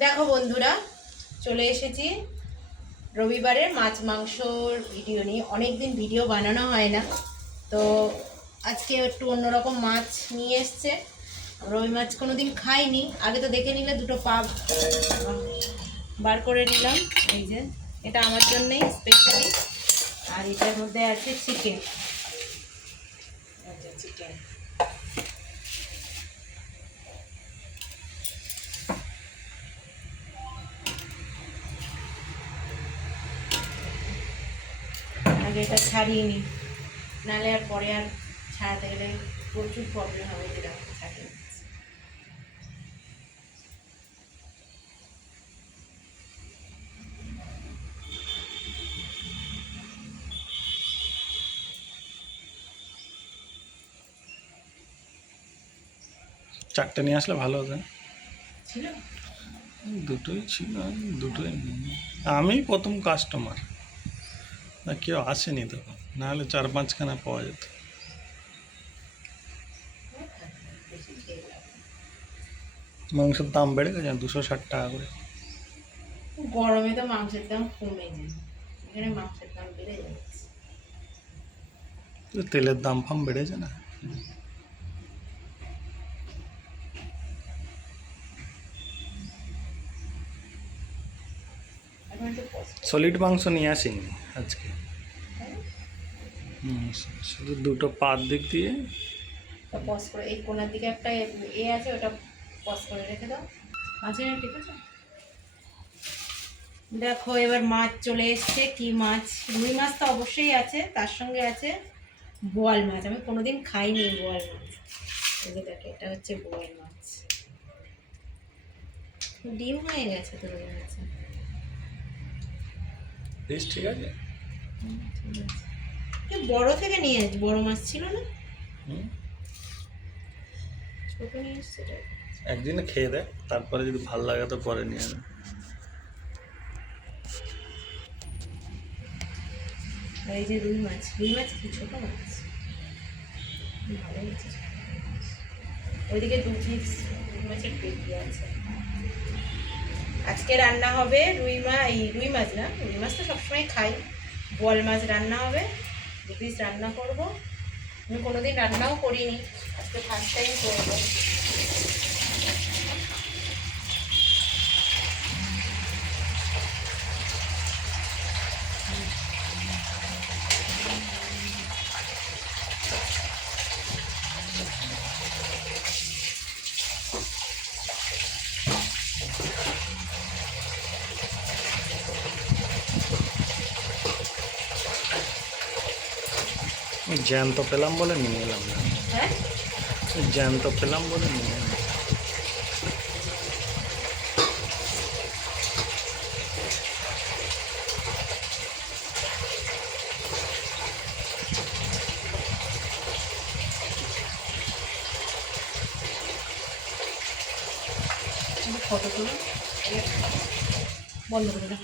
দেখো বন্ধুরা, চলে এসেছি রবিবারের মাছ মাংসর ভিডিও নিয়ে। অনেকদিন ভিডিও বানানো হয় না, তো আজকে একটু অন্যরকম মাছ নিয়ে এসছে। রুই মাছ কোনোদিন খাইনি, আগে তো দেখে নিলে দুটো পা বার করে নিলাম। এই যে এটা আমার জন্যই স্পেশালি, আর এটার মধ্যে আছে চিকেন। চিকেন আগে এটা ছাড়িয়ে নিই, নাহলে আর পরে আর ছাড়াতে গেলে প্রচুর প্রবলেম হবে। যেটা ছাড়িয়ে চারটে নিয়ে আসলে ভালো হতো। ছিল দুটোই ছিল, দুটোই আমি প্রথম কাস্টমার, না কেউ আসেনি তখন, নাহলে 4-5খানা পাওয়া যেত। মাংসের দাম বেড়ে গেছে 260 টাকা করে। গরমে তো মাংসের দাম কমে যায়, এখানে মাংসের দাম বেড়ে যাচ্ছে। তেলের দাম ফাম বেড়েছে না। সলিড মাংস নিয়ে আসিনি আজকে। শুধু দুটো পাত দিক দিয়ে পজ করে এই কোনার দিকে একটা আছে, ওটা পজ করে রেখে দাও। মাঝে ঠিক আছে। দেখো এবার মাছ চলে এসছে। কি মাছ? রুই মাছ তো অবশ্যই আছে, তার সঙ্গে আছে বোয়াল মাছ। আমি কোনোদিন খাইনি বোয়াল মাছ। এই যে দেখো, এটা হচ্ছে বোয়াল মাছ। ডিম হয়ে গেছে তো রুই মাছে। বেশ ঠিক আছে। বড় থেকে নিয়ে আসছি, বড় মাছ ছিল না, ছোট নিয়ে এসছে। একদিনে খেয়ে দেখ, তারপরে যদি ভালো লাগে তো পরে নিয়ে যাবে। এই যে রুই মাছ, রুই মাছ কি ছোট মাছ, ভালো হয়েছে। ওইদিকে 2 পিস রুই মাছের পেটি আছে। আজকে রান্না হবে রুই মাছ না, রুই মাছ তো সবসময় খাই। বোয়াল মাছ রান্না হবে, 2 পিস রান্না করব। আমি কোনোদিন রান্নাও করিনি, আজকে ফার্স্ট টাইম করবো। জ্যান্ত পেলাম বলে নিয়ে এলাম না। হ্যাঁ, জ্যান্ত পেলাম বলে নিয়ে এলাম। ফটো তুলো, বন্ধ করে দাও।